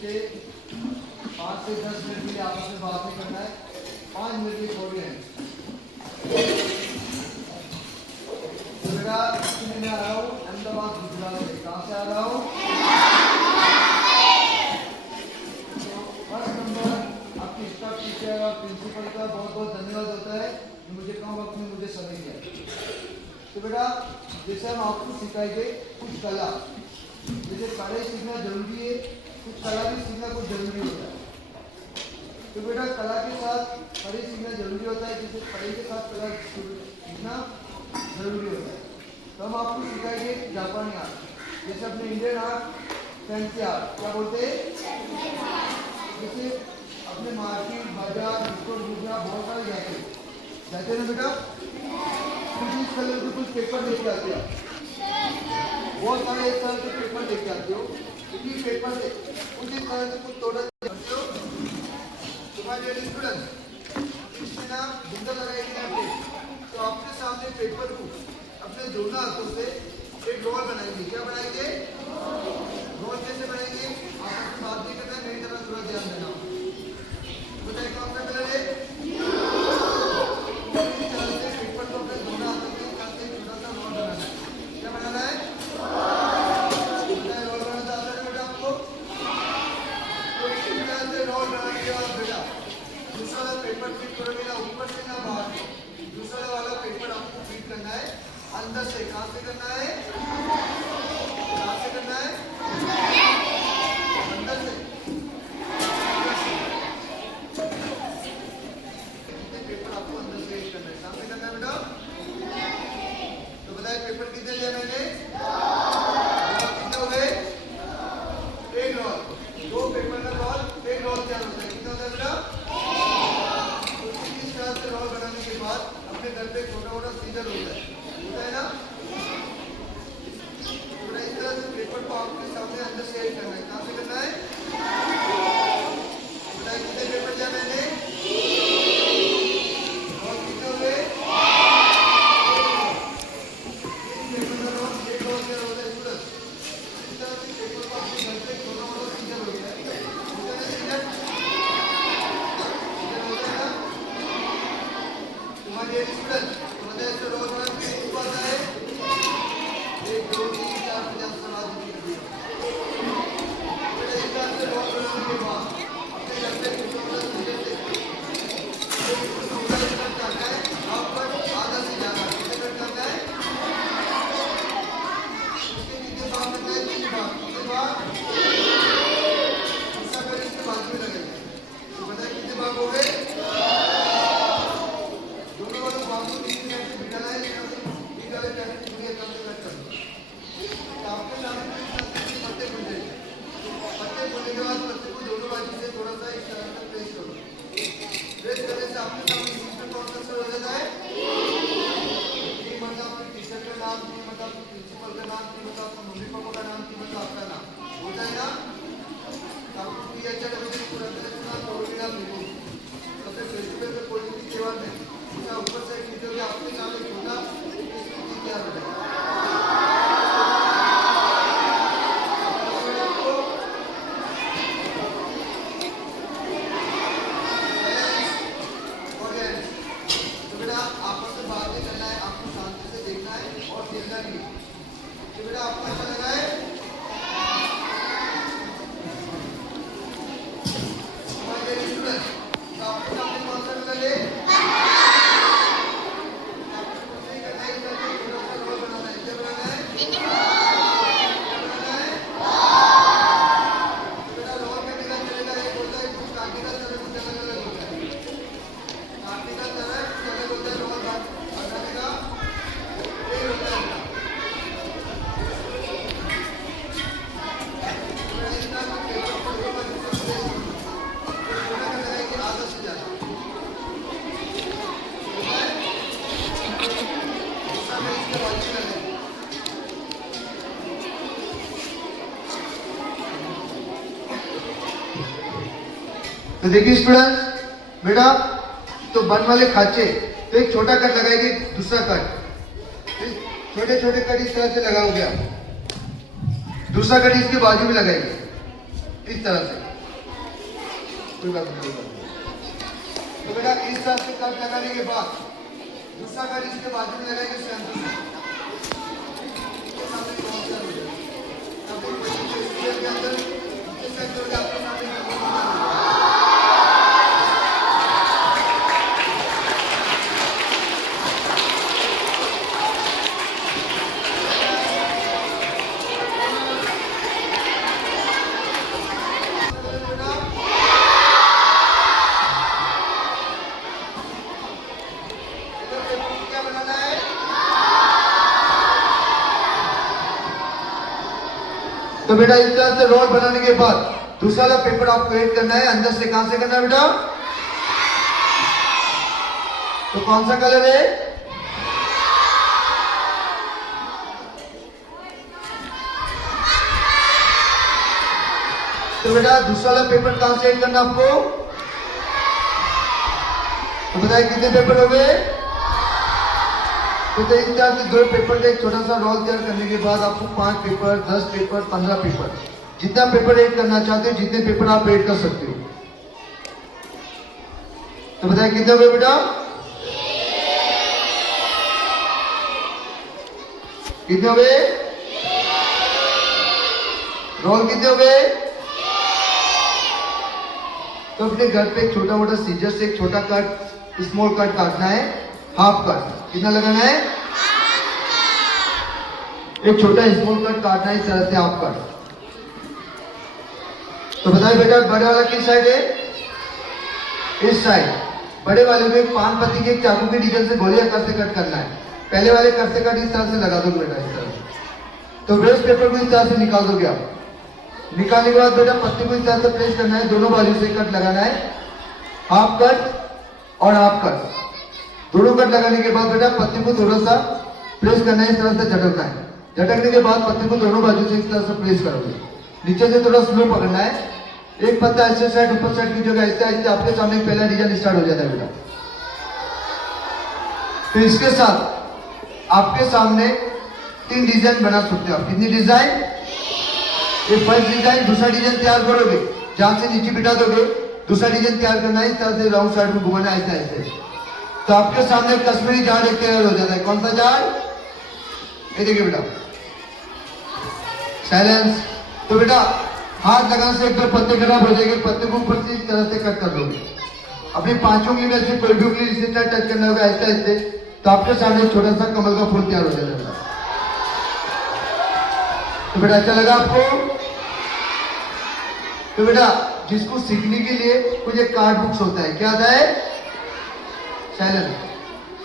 से 5 से 10 मिनट के लिए आपस में बात नहीं करना है। 5 मिनट की छोड़ है। तो बेटा मैं आ रहा हूँ अहमदाबाद गुजरात से। कहाँ से आ रहा हूँ? तो फर्स्ट नंबर आपकी स्टाफ टीचर और प्रिंसिपल का बहुत बहुत धन्यवाद होता है कि मुझे कम वक्त में मुझे समय दिया। तो बेटा जैसे हम आपको सिखाएंगे कुछ कला, जैसे पढ़ाई सीखना जरूरी है, कुछ कला भी सीखना कुछ जरूरी होता है। तो बेटा कला के साथ पढ़ाई सीखना जरूरी होता है, जैसे पढ़ाई के साथ कला सीखना जरूरी होता है। तो हम आपको सिखाएंगे जापानी आर्ट, जैसे अपने इंडियन आर्ट, फैंसी आर्ट क्या बोलते हैं, जैसे अपने मार्केट बाजार स्टोर गुजरा बहुत सारे जाते हैं ना बेटा। कुछ इस कलर के कुछ पेपर लेके आते हो, बहुत सारे इस तरह के पेपर लेके आते हो। इसी पेपर से कुछ इस तरह से कुछ तोड़ा करते हो। तुम्हारे स्टूडेंट इसमें ना बिंदु लगाएंगे आपके, तो अपने सामने पेपर को अपने दोनों हाथों से एक रोल बनाएंगे। क्या बनाएंगे? रोल कैसे बनाएंगे? आपको बात नहीं करना है, मेरी तरफ थोड़ा ध्यान देना। बताइए कौन सा कलर है? पेपर को अपने दोनों हाथों से छोटा सा रोल बनाना है। क्या बनाना है? रोल बनाना आता है बेटा आपको? तो इस तरह से रोल बनाने के बाद बेटा दूसरा वाला पेपर फिट करोगे ना, ऊपर से ना बाहर से। दूसरा वाला पेपर आपको फिट करना है अंदर से। कहाँ से करना है? कहाँ से करना है? अंदर से। पेपर आपको अंदर से फिट करना है। कहाँ से करना है बेटा? तो बताइए पेपर कितने लिया मैंने? कितने हो गए? एक रोल। 2 पेपर का रोल, एक रोल तैयार होता है। कितना होता है बेटा? इस तरह से रोल बनाने के बाद अपने घर पे छोटा मोटा सीजर होता है ना। तो इस तरह से पेपर को आपके सामने अंदर से ऐड करना है। कहाँ से करना है? बताइए कितने पेपर लिया मैंने? और कितने हो गए? पेपर का रोल एक रोल तैयार होता है स्टूडेंट। इस तरह से पेपर को आपके घर पे छोटा मोटा सीजर होता है। तुम्हारे स्टूडेंट बताइए तो रोज में कितनी बात है? 1 2 3 4 5 6 7 इस तरह से रोज बनाने के बाद अपने घर पे कुछ और सीजर से करता है। आपका आधा से ज्यादा कितने कट करता है? उसके कितने भाग करता है? 3 भाग। कितने भाग? दूसरा कर इसके बाद में लगेगा। तो बताइए कितने भाग हो गए? ऊपर से वीडियो आपके सामने छोटा तैयार हो जाएगा। तो बेटा आपस में बात नहीं करना है, आपको शांति से देखना है और खेलना भी। तो बेटा आपको अच्छा लगा है? आपके सामने कौन सा कलर है? तो देखिए स्टूडेंट्स, बेटा तो बन वाले खांचे तो एक छोटा कट लगाएंगे, दूसरा कट छोटे छोटे कट इस तरह से लगाओगे आप, दूसरा कट इसके बाजू में लगाएंगे इस तरह से। कोई बात नहीं, कोई बात नहीं। तो बेटा इस तरह से कट लगाने के बाद दूसरा कट इसके बाजू में लगाएंगे सेंटर में। इसके सामने कौन सा हो जाएगा? तब एक के अंदर इस सेंटर के आपके सामने तो बेटा इस तरह से रोल बनाने के बाद दूसरा वाला पेपर आपको ऐड करना है। अंदर से कहां से करना है बेटा? तो कौन सा कलर है? तो बेटा दूसरा वाला पेपर कहां से ऐड करना आपको? तो बताइए कितने पेपर हो गए? तो इस तरह से 2 पेपर का एक छोटा सा रोल तैयार करने के बाद आपको 5 पेपर, 10 पेपर, 15 पेपर, जितना पेपर ऐड करना चाहते हो जितने पेपर आप ऐड कर सकते हो। तो बताइए कितने हो गए बेटा? कितने हो गए? रोल कितने हो गए? तो अपने घर पे एक छोटा मोटा सीजर से एक छोटा कट, स्मॉल कट काटना है, हाफ कट। कितना लगाना है? एक छोटा स्मॉल कट काटना है इस तरह से हाफ कट। तो बताइए बेटा बड़े वाला किस साइड है? इस साइड। बड़े वाले में पान पत्ती के एक चाकू के डिजाइन से गोली आकार से कट करना है। पहले वाले कट से कट इस तरह से लगा दो बेटा, इस तरह से। तो वेस्ट पेपर को इस तरह से निकाल दोगे आप। निकालने के बाद बेटा पत्ती को इस तरह से प्रेस करना है, दोनों बाजू से कट लगाना है, हाफ कट और हाफ कट। दोनों कट लगाने के बाद बेटा पत्ती को थोड़ा सा प्रेस करना है, इस तरह से झटकना है। झटकने के बाद पत्ती को दोनों बाजू से इस तरह से प्रेस करोगे। नीचे से थोड़ा स्लो पकड़ना है। एक पत्ता ऐसे साइड ऊपर साइड की जगह ऐसे ऐसे आपके सामने पहला डिजाइन स्टार्ट हो जाता है बेटा। तो इसके साथ आपके सामने 3 डिजाइन बना सकते हो आप। कितनी डिजाइन? ये फर्स्ट डिजाइन, दूसरा डिजाइन तैयार करोगे, जहां से नीचे बिठा दोगे, दूसरा डिजाइन तैयार करना है, इस तरह से राउंड साइड में घुमाना है ऐसे ऐसे। तो आपके सामने कश्मीरी झाड़ एक तैयार हो जाता है। कौन सा झाड़? ये देखिए बेटा, साइलेंस। तो बेटा हाथ लगाने से एकदम पत्ते खराब हो जाएंगे, पत्ते को ऊपर से इस तरह से कट कर दोगे। अपनी 5 उंगली में से कोई भी उंगली इसी तरह टच करना होगा ऐसे ऐसे। तो आपके सामने छोटा सा कमल का फूल तैयार हो जाएगा। तो बेटा अच्छा लगा आपको? तो बेटा जिसको सीखने के लिए कुछ एक कार्ड बुक्स होता है, क्या आता है? साइलेंस।